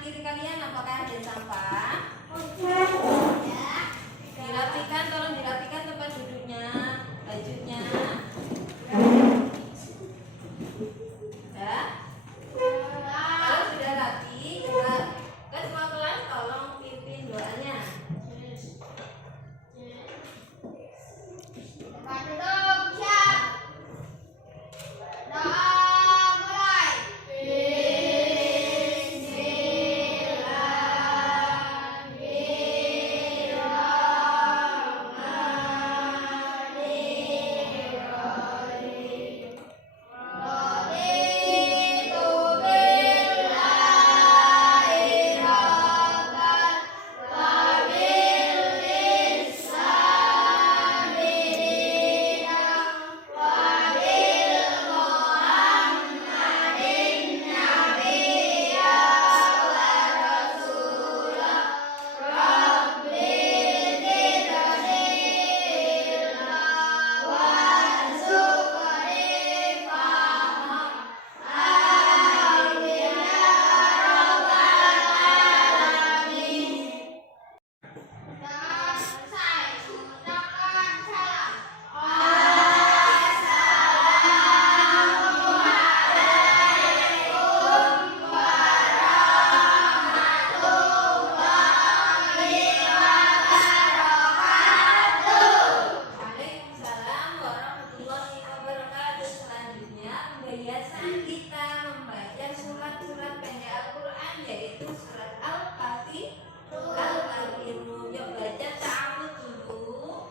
kiri kalian apakah ada sampah? Dirapikan, tolong dirapikan tempat duduknya, bajunya. Ya. Kalau sudah rapi, juga ketua kelas tolong pimpin doanya. Kebiasaan kita membaca surat-surat pendek Al-Quran, yaitu surat Al-Fatihah. Yuk baca ta'awudz dulu.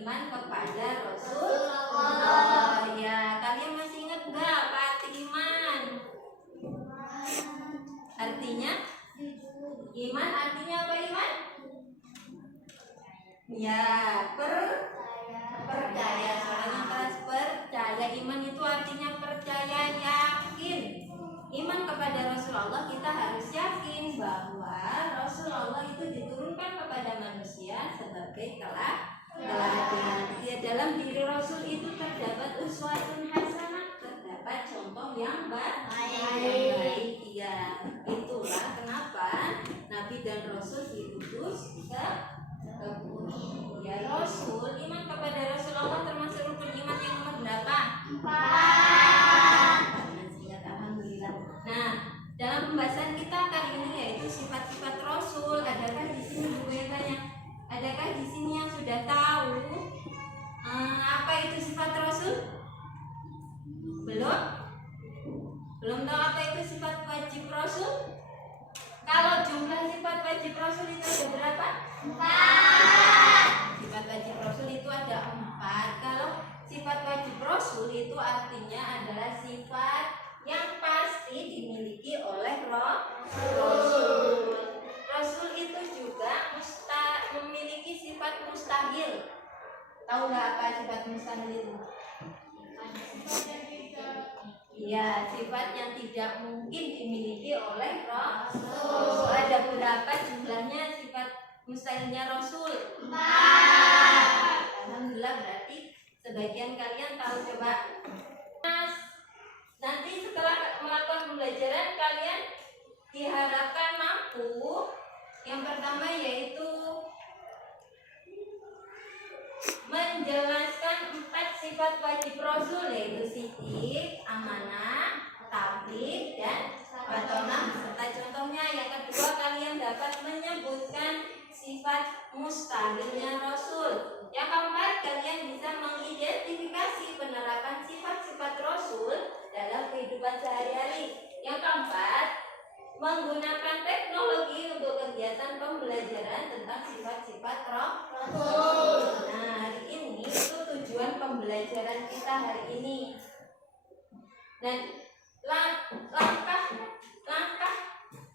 beriman kepada Rasulullah. Ya, kalian masih ingat nggak apa arti iman? Artinya? Iman artinya apa iman? Ya, percaya. Soalnya keras percaya. Iman itu artinya percaya, yakin. Iman kepada Rasulullah, kita harus yakin bahwa Rasulullah itu diturunkan kepada manusia sebagai teladan. Ya, dalam diri Rasul itu terdapat uswatun hasanah, terdapat contoh yang baik. Ya, itulah kenapa Nabi dan Rasul diutus ke bumi. Ya, Rasul, iman kepada Rasulullah termasuk rukun iman yang nomor berapa? 4. Alhamdulillah. Nah, dalam pembahasan kita kali ini yaitu sifat-sifat Rasul. Adakah di sini Bu tanya? Adakah di sini yang sudah tahu apa itu sifat Rasul? Belum? Belum tahu apa itu sifat wajib Rasul? Kalau jumlah sifat wajib Rasul itu ada berapa? 4. Sifat wajib Rasul itu ada 4. Kalau sifat wajib Rasul itu artinya adalah sifat yang pasti dimiliki oleh Rasul. Rasul itu juga memiliki sifat mustahil. Tahu nggak apa sifat mustahil itu? Ya, sifat yang tidak mungkin dimiliki oleh Rasul. Ada berapa jumlahnya sifat mustahilnya Rasul? 4. Alhamdulillah, berarti sebagian kalian tahu. Coba nanti setelah melakukan pembelajaran kalian diharapkan mampu. Yang pertama yaitu menjelaskan 4 sifat wajib Rasul, yaitu sidik, amanah, tabligh, dan batonah serta contohnya. Yang kedua, kalian dapat menyebutkan sifat mustahilnya Rasul. Yang keempat, kalian bisa mengidentifikasi penerapan sifat-sifat Rasul dalam kehidupan sehari-hari. Yang keempat, menggunakan teknologi untuk kegiatan pembelajaran tentang sifat-sifat Rasul. Nah, hari ini itu tujuan pembelajaran kita hari ini. Dan langkah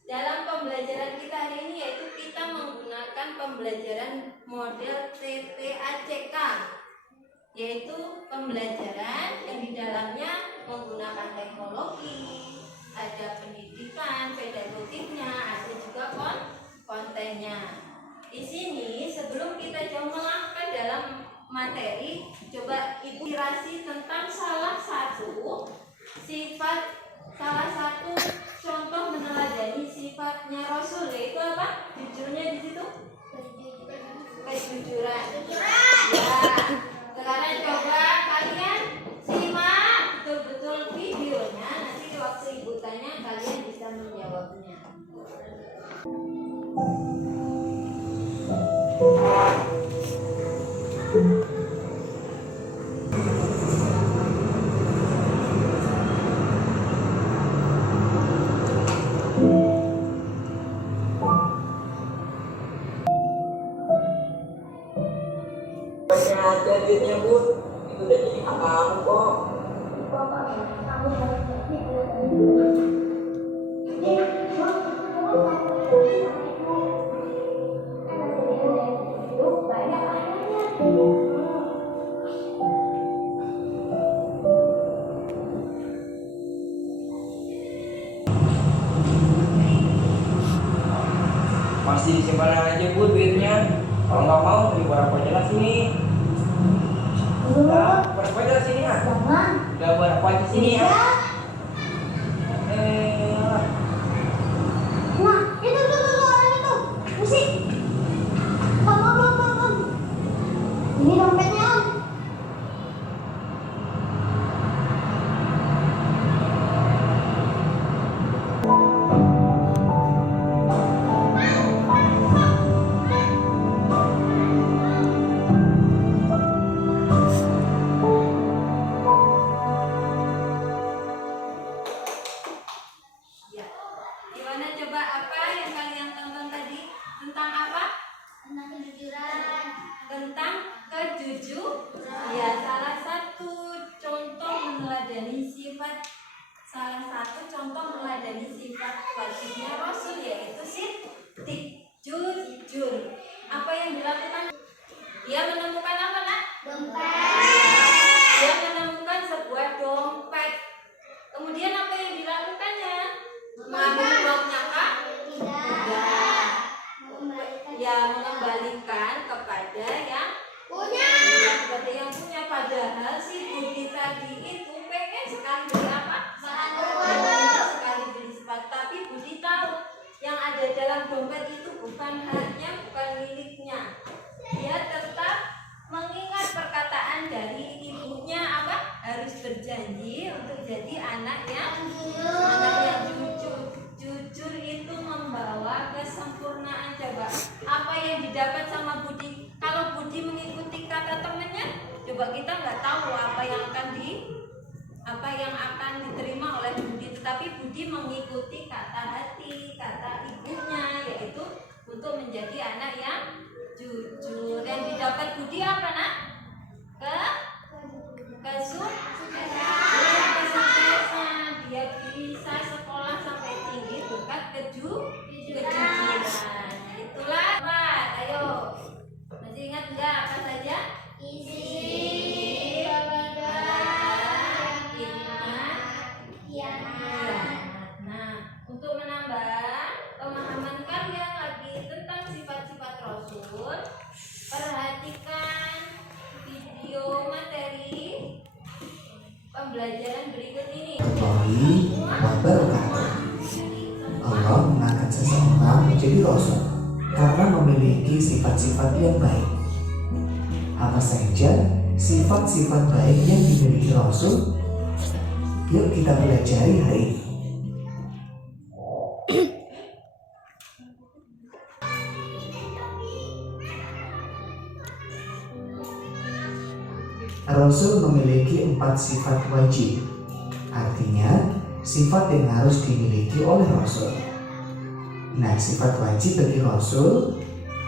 dalam pembelajaran kita hari ini yaitu kita menggunakan pembelajaran model TPACK, yaitu pembelajaran yang di dalamnya menggunakan teknologi, ada pendidikan, pedagogiknya, ada juga kontennya. Di sini sebelum kita jauh melangkah dalam materi, coba Ibu inspirasi tentang salah satu contoh meneladani sifatnya Rasul, yaitu apa? Jujurnya di situ? Kejujuran. Ya. Sekarang coba kalian simak betul-betul videonya. Nanti waktu Ibu tanya kalian bisa menjawabnya. Aja duitnya Bu, itu udah jadi hak kamu kok. Masih disimpan aja Bu duitnya. Kalau nggak mau, beli berapa aja lah sini. Udah, berapa aja sini ya? Jangan. Udah berapa aja sini ya? Nah, itu orang itu. Musik. Om. Ini dompetnya, Om. dompet itu bukan haknya, bukan miliknya. Dia tetap mengingat perkataan dari ibunya apa? Harus berjanji untuk jadi anak yang jujur. Jujur itu membawa kesempurnaan. Coba apa yang didapat sama Budi? Kalau Budi mengikuti kata temannya, coba kita nggak tahu apa yang akan diterima oleh Budi, tetapi Budi mengikuti kata hati, kata ibunya, yaitu untuk menjadi anak yang jujur. Yang didapat Budi apa, Nak? Kesuksesan. Dia bisa sekolah sampai tinggi berkat kejujuran. Itulah Pak. Ayo, masih ingat nggak apa saja? Untuk menambah pemahaman kalian lagi tentang sifat-sifat Rasul, perhatikan video materi pembelajaran berikut ini. Warahmatullahi wabarakatuh. Allah mengangkat seseorang menjadi Rasul karena memiliki sifat-sifat yang baik. Apa saja sifat-sifat baik yang dimiliki Rasul? Yuk kita pelajari hari ini. Rasul memiliki 4 sifat wajib, artinya sifat yang harus dimiliki oleh Rasul. Nah, sifat wajib bagi Rasul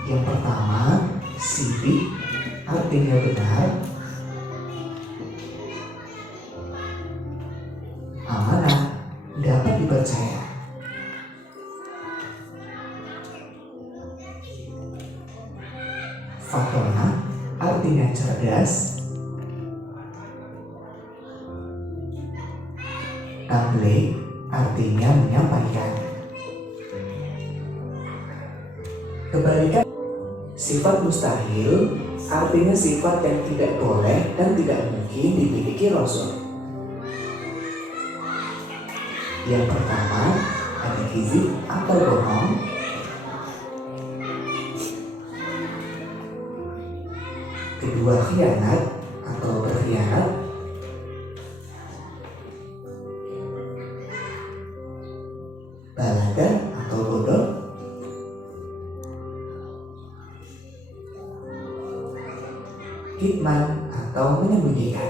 yang pertama, sidik, artinya benar, amanah, dapat dipercaya. Fatona, artinya cerdas, tabligh artinya menyampaikan. Kebalikan, sifat mustahil artinya sifat yang tidak boleh dan tidak mungkin dimiliki Rasul. Yang pertama, ada kizib atau bohong. Kedua, khianat atau berkhianat. Balaga atau bodoh. Kitman atau menyembunyikan.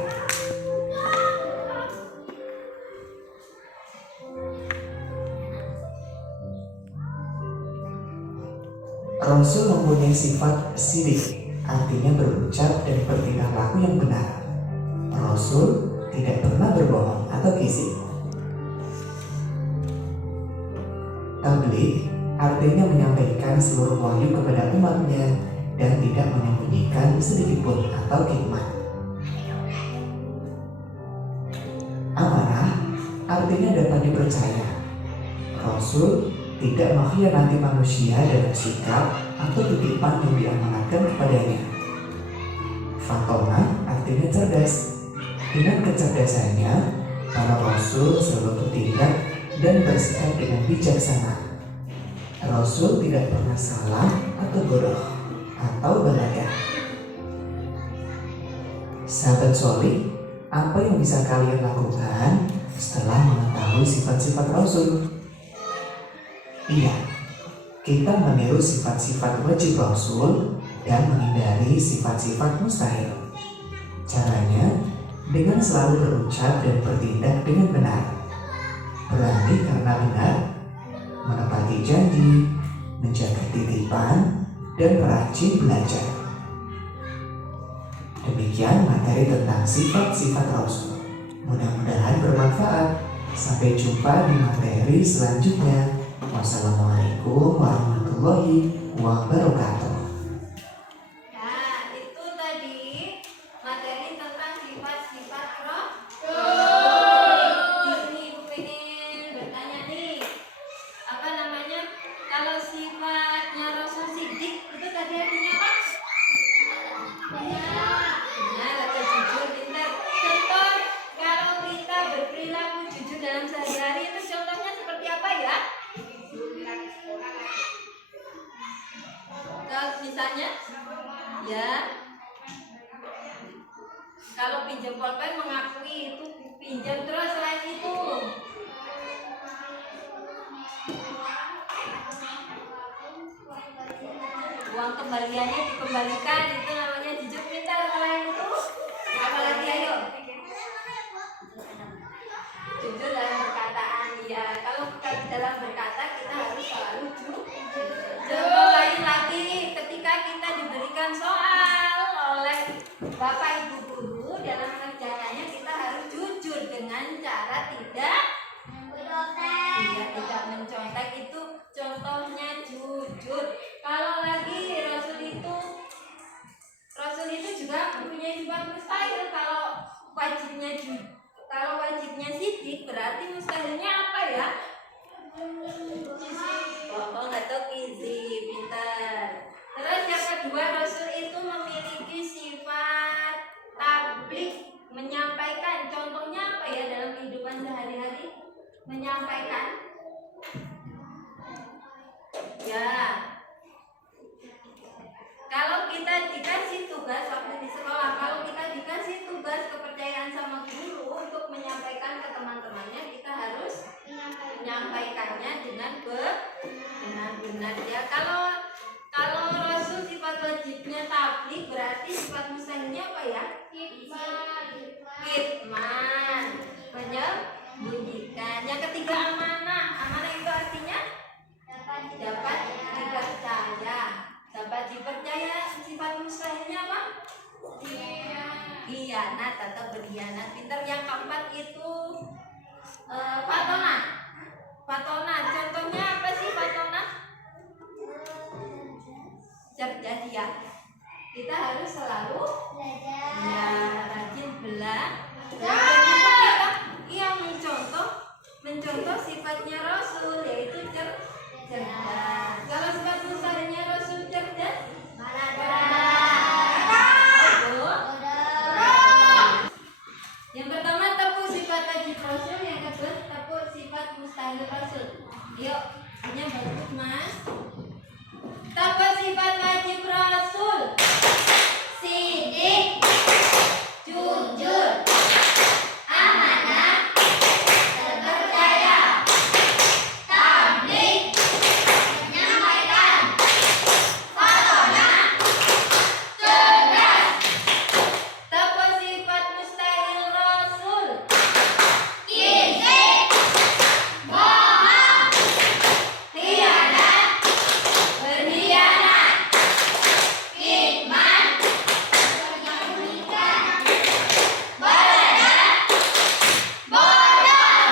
Rasul mempunyai sifat sidik, artinya berucap dan bertingkah laku yang benar. Rasul tidak pernah berbohong atau kizib. Tabligh artinya menyampaikan seluruh wahyu kepada umatnya dan tidak menyembunyikan sedikitpun atau kitman. Amanah artinya dapat dipercaya. Rasul tidak mengkhianati manusia dengan sikap atau titipan yang diamanatkan kepadanya. Fatona artinya cerdas. Dengan kecerdasannya, para Rasul selalu bertindak dan bersikap dengan bijaksana. Rasul tidak pernah salah atau bodoh atau balaga. Sahabat solih, apa yang bisa kalian lakukan setelah mengetahui sifat-sifat Rasul? Iya, kita meniru sifat-sifat wajib Rasul dan menghindari sifat-sifat mustahil. Caranya dengan selalu berucap dan bertindak dengan benar. Berani karena benar, menepati janji, menjaga titipan, dan rajin belajar. Demikian materi tentang sifat-sifat Rasul. Mudah-mudahan bermanfaat. Sampai jumpa di materi selanjutnya. Wassalamualaikum warahmatullahi wabarakatuh. Nah, itu tadi materi tentang sifat-sifat Rasul. Ini ibu pengen bertanya nih, apa namanya? Kalau sifatnya Rasul sidik itu tadi artinya apa? Benar atau jujur, pintar. Contoh kalau kita berperilaku jujur dalam sehari-hari itu contohnya seperti apa ya? tulisannya? Ya. Kalau pinjam pulpen mengakui itu pinjam, terus selain itu uang kembaliannya dikembalikan, itu namanya jujur pintar. Selain itu apa lagi, ayo? Jujur dalam perkataan. Ya, kalau dalam berkata kita harus selalu jujur. Contoh lain lagi, ketika kita diberikan soal oleh bapak ibu guru, dalam mengerjakannya kita harus jujur dengan cara tidak mencontek. Itu contohnya jujur. Kalau lagi Rasul itu juga mempunyai sifat mustahil. Kalau wajibnya sidik, berarti mustahilnya apa ya? Oh, nggak tahu, kizi, pintar. Terus yang kedua, Rasul itu memiliki sifat tablik, menyampaikan. Contohnya apa ya dalam kehidupan sehari-hari? Menyampaikan. Ya. Kalau kita dikasih tugas waktu di sekolah, kalau kita dikasih tugas kepercayaan sama guru untuk menyampaikan ke teman-temannya, kita harus menyampaikannya dengan benar-benar. Ya, kalau Rasul sifat wajibnya tablik, berarti sifat mustahilnya apa ya? Kitman, menyembunyikan. Yang ketiga, amanah. Amanah itu artinya dapat dipercaya. Dapat dipercaya. Sifat mustahilnya apa? Khianat atau berkhianat. Pintar. Yang keempat itu fatona. Fatona, contohnya apa sih fatona? Cerdas ya. Kita harus selalu rajin belajar. Kita mencontoh sifatnya Rasul, yaitu cerdas. Kalau sifat mustahilnya Rasul cerdas, yang pertama tepuk sifat wajib Rasul, yang kedua tepuk sifat mustahil Rasul. Yuk, hanya bagus mas. Tepuk sifat wajib Rasul: sidik, jujur, amanah, terpercaya, tablik, menyampaikan, fatona, cerdas. Tepuk sifat mustahil Rasul: kizi, bohong, khianat, berkhianat, kitman, menyembunyikan, belajar, bodoh.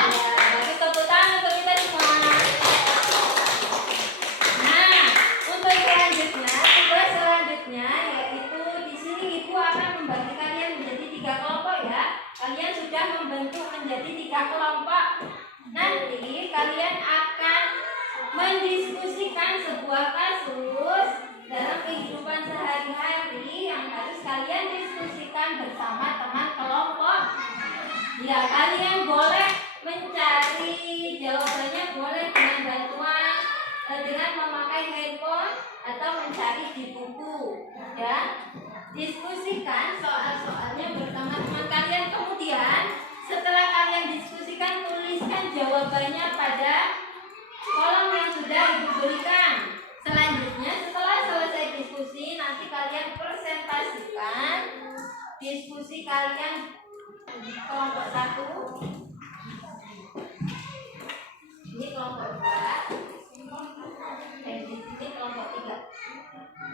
Bagi tepuk tangan untuk kita semua. Nah, untuk tugas selanjutnya yaitu di sini ibu akan membagi kalian menjadi 3 kelompok ya. Kalian sudah membentuk menjadi 3 kelompok. Nanti kalian akan mendiskusikan sebuah kasus dalam kehidupan sehari-hari yang harus kalian diskusikan bersama teman kelompok. Ya, kalian boleh mencari jawabannya, boleh dengan bantuan dengan memakai handphone atau mencari di buku. Ya, diskusikan soal-soalnya bersama teman kalian. Kemudian setelah kalian diskusikan, tuliskan jawabannya pada kolom yang sudah ibu berikan. Selanjutnya, setelah selesai diskusi, nanti kalian presentasikan diskusi kalian kelompok 1, ini kelompok 2, dan di sini kelompok 3.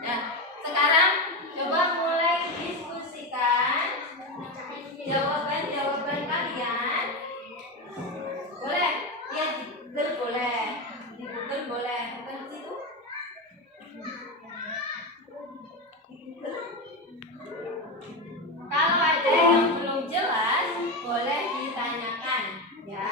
Nah, sekarang coba mulai diskusikan jawaban-jawaban kalian. Boleh? Ya, di Google boleh. Di Google boleh. Bukan di situ? Kalau ada yang belum jelas, boleh ditanyakan. Ya.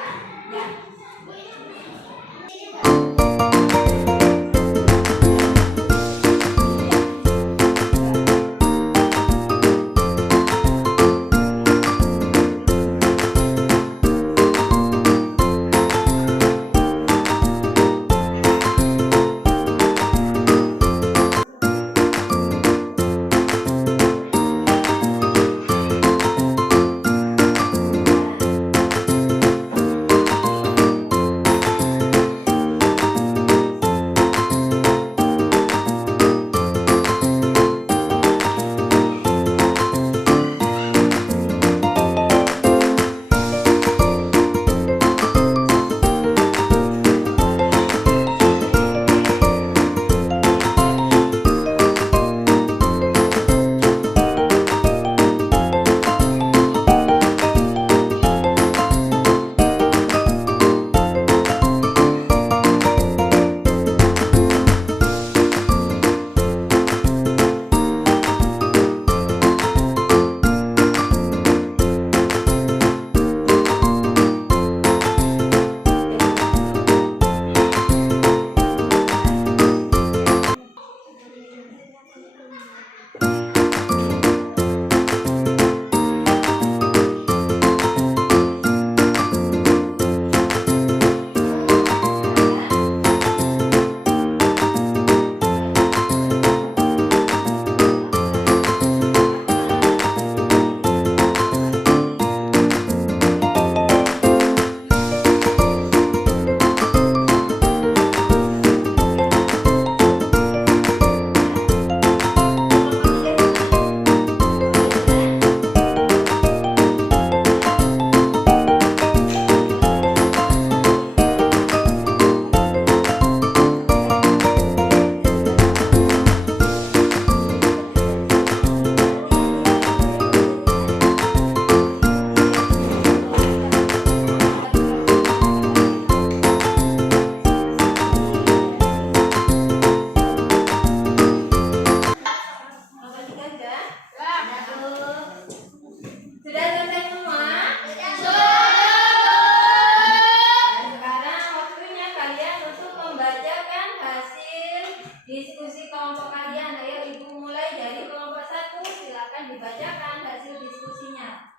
diskusi kelompok kalian. Ayo ibu mulai dari kelompok 1. Silakan dibacakan hasil diskusinya.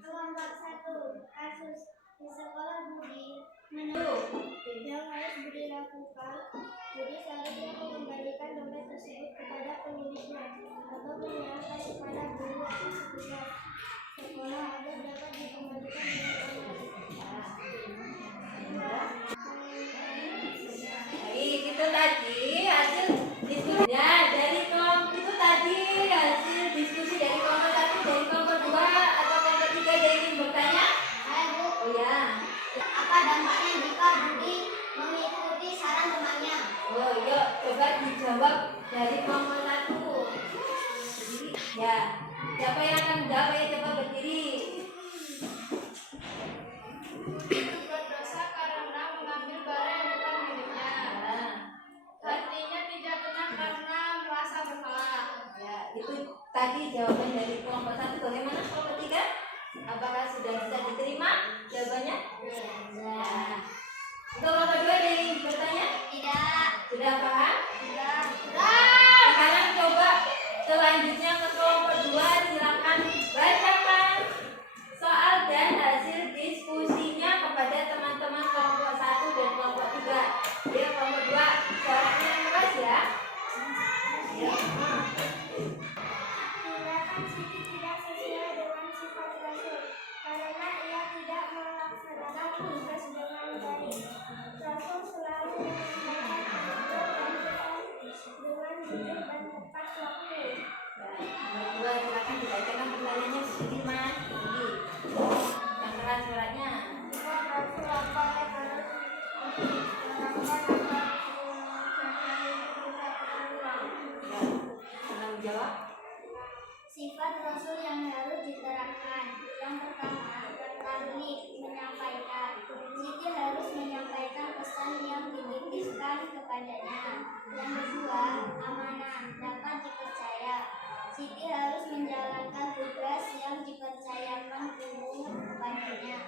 Kelompok 1. Kasus di sekolah Budi Tuh. yang harus Budi lakukan. Budi seharusnya mengembalikan dompet tersebut kepada pemiliknya atau menyerahkan kepada guru atau petugas sekolah agar dapat dikembalikan dengan aman. Baik, itu tadi hasil diskusi. Ya, dari kelompok itu tadi hasil diskusi dari kelompok 1, dari kelompok 2 atau kelompok 3 ada yang ingin bertanya? Hai Bu, Oh ya. apa dampaknya jika Budi mengikuti saran temannya? Oh, yuk coba dijawab dari kelompok 1. Berdiri. Ya. Siapa yang akan menjawab? Ya, coba berdiri. Berdosa karena mengambil barang yang bukan miliknya. Nah, Artinya tidak kena karena merasa bersalah. ya, itu tadi jawaban dari kelompok 1. Bagaimana kelompok 3? Apakah sudah bisa diterima jawabannya? Ya. Untuk kelompok 2 ada yang ingin bertanya? Tidak. Sudah paham? Tidak. Sekarang coba selanjutnya ke kelompok 2. Silakan bacakan soal dan hasil diskusinya kepada teman-teman kelompok 1 dan kelompok 3. Ya, kelompok 2 suaranya yang keras ya. Ya. Tindakan Siti tidak sesuai dengan sifat Rasul karena ia tidak melaksanakan tugas dengan baik. Rasul selalu menyampaikan tutur dan pesan dengan jujur dan tepat waktu. Ya, kelompok 2 silakan dibacakan pertanyaannya sedikit Mas. Tinggi. Yang keras suaranya. Sifat Rasul apa yang harus diterapkan agar Ya, silakan menjawab. Sifat Rasul yang harus diterapkan. Yang pertama, tabligh, menyampaikan. Siti harus menyampaikan pesan yang dititipkan kepadanya. Yang kedua, amanah, dapat dipercaya. Siti harus menjalankan tugas yang dipercayakan guru kepadanya.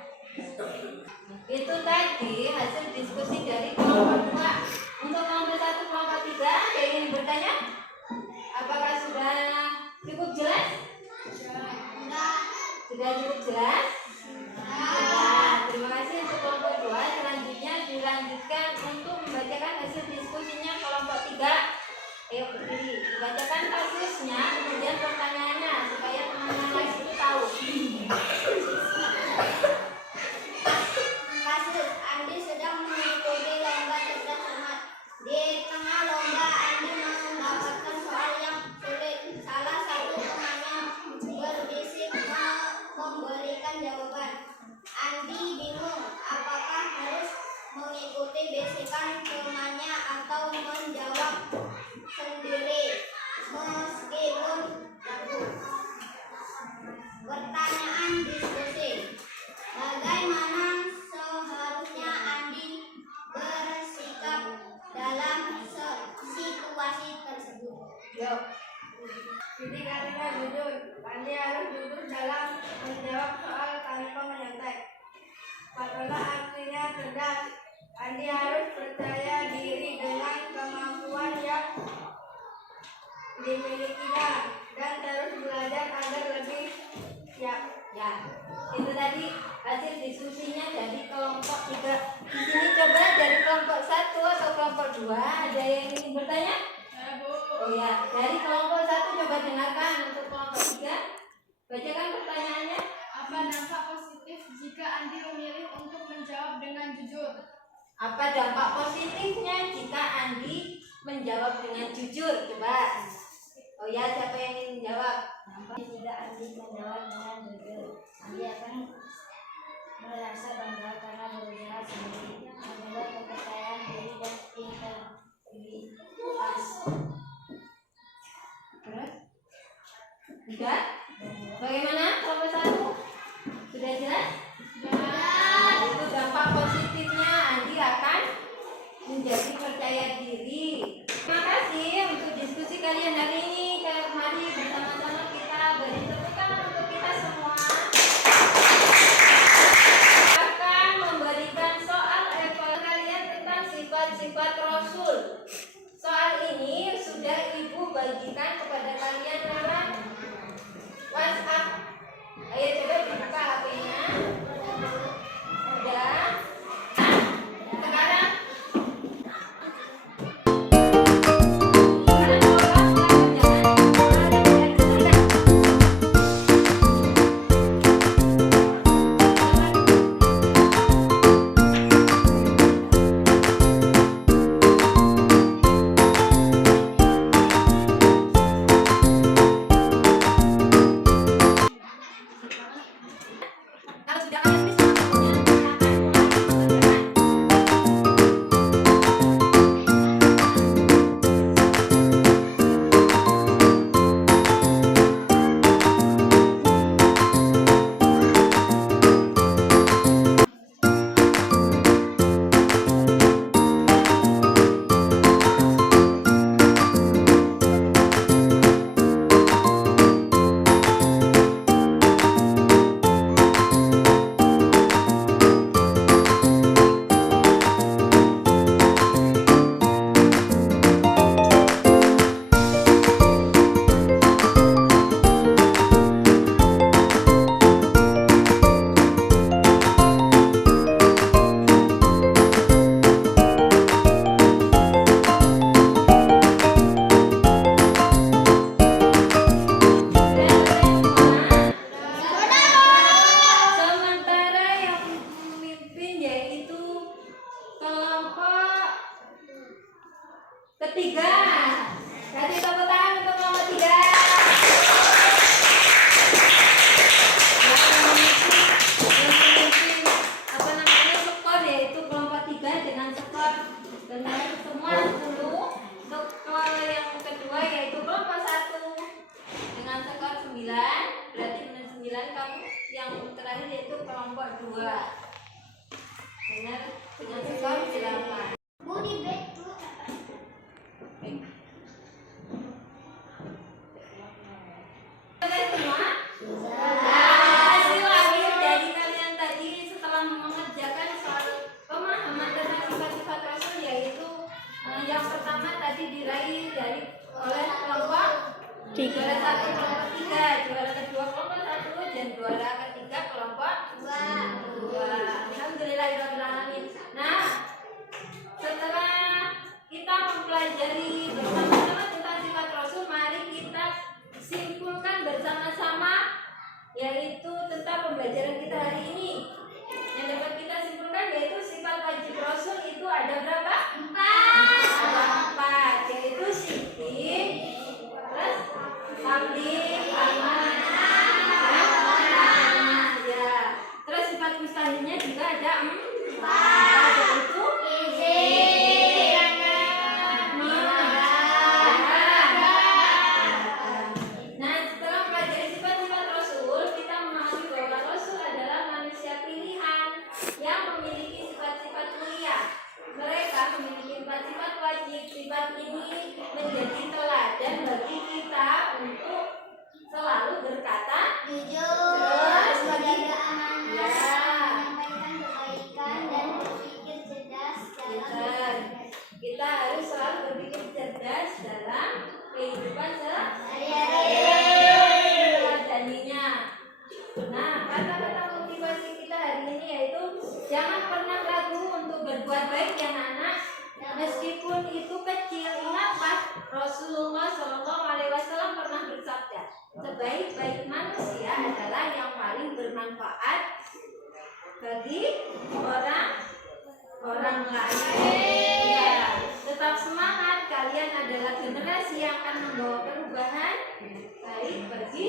Itu tadi hasil diskusi dari kelompok 2. Untuk kelompok 1, kelompok 3 ada yang ingin bertanya? Apakah sudah cukup jelas? Enggak. Sudah cukup jelas? Ya, terima kasih untuk kelompok 2. Selanjutnya dilanjutkan untuk membacakan hasil diskusinya kelompok 3. Ayo berdiri, dibacakan kasusnya, kemudian pertanyaannya supaya teman-teman kelas itu tahu. Kasus Andi sedang mengikuti lomba cerdas cermat. Di tengah lomba Andi mendapatkan soal yang sulit. Salah satu temannya berbisik memberikan jawaban. Andi bingung apakah harus mengikuti bisikan temannya atau menjawab sendiri meskipun ragu. Pertanyaan diskusi. Bagaimana seharusnya Andi bersikap dalam situasi tersebut? Yuk. Jadi kalian jujur, Andi harus jujur dalam menjawab soal tanpa menyontek. Katalah artinya cerdas. Andi harus percaya diri dengan kemampuan yang dimilikinya dan terus belajar agar lebih siap. Ya, itu tadi hasil diskusinya dari kelompok 3. Di sini coba dari kelompok 1 atau kelompok 2 ada yang ingin bertanya? Oh ya, dari kelompok 1 coba dengarkan. Untuk kelompok 3 bacakan pertanyaannya. Apa dampak positif jika Andi memilih untuk menjawab dengan jujur? Apa dampak positifnya jika Andi menjawab dengan jujur? Coba. Oh ya, siapa yang ingin menjawab? Jika Andi menjawab dengan jujur, Andi akan merasa bangga karena berusaha sendiri, menjaga kepercayaan diri dan integritas. Terus? 3. Bagaimana kelompok 1? Sudah jelas? Nah, itu dampak positifnya Andi akan menjadi percaya diri. Terima kasih untuk diskusi kalian hari ini. Mari bersama-sama kita beri tepuk tangan untuk kita semua. Akan memberikan soal evaluasi kalian tentang sifat-sifat Rasul. ketiga. Kasih tepuk tangan untuk kelompok 3. Apa namanya skor yaitu kelompok 3 dengan skor benar semua 10. Untuk yang kedua yaitu kelompok 1 dengan skor 9. Berarti benar 9. Kamu yang terakhir yaitu kelompok 2 benar dengan skor 8. Bu di back tuh. Semua? Hasil akhir dari kalian tadi setelah mengerjakan soal pemahaman tentang sifat-sifat Rasul yaitu yang pertama tadi diraih oleh kelompok juara 1 kelompok 3, juara kedua kelompok 1 dan juara ketiga kelompok 2. Alhamdulillahirrahmanirrahim. Nah, setelah kita mempelajari bersama-sama tentang sifat Rasul, mari kita simpulkan bersama-sama yaitu tentang pembelajaran kita hari ini. Yang dapat kita simpulkan yaitu sifat wajib Rasul itu ada berapa? 4. Ada 4, yaitu sidik, terus tabligh, amanah, ya. Terus sifat mustahilnya juga ada 4, yaitu Nah, setelah mempelajari sifat-sifat Rasul, kita memahami bahwa Rasul adalah manusia pilihan yang memiliki sifat-sifat mulia. Mereka memiliki 4 sifat wajib. Sifat ini menjadi teladan bagi kita untuk selalu berkata Jujur, terus menjaga amanah, Ya. menyampaikan kebaikan dan berpikir cerdas dalam Pintar. Kita harus selalu berpikir cerdas dalam kehidupan sehari-harinya. Nah, kata-kata motivasi kita hari ini yaitu jangan pernah ragu untuk berbuat baik ya anak, meskipun itu kecil. Ingat pas Rasulullah SAW pernah bersabda, sebaik-baik manusia adalah yang paling bermanfaat bagi orang lain. Ya, tetap semangat. Kalian adalah generasi yang akan membawa perubahan baik bagi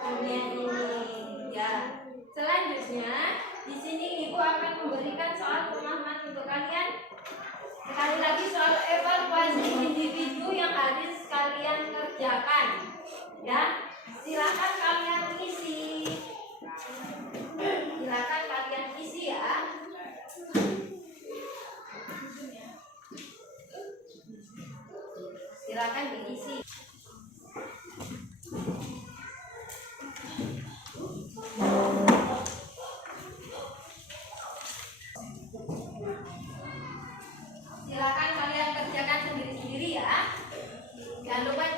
dunia ini. Ya. Selanjutnya, di sini Ibu akan memberikan soal pemahaman untuk kalian. Sekali lagi soal evaluasi individu yang harus kalian kerjakan. Ya, silakan kalian isi. Silakan kalian isi ya. Silakan diisi. Silakan kalian kerjakan sendiri-sendiri ya. Jangan lupa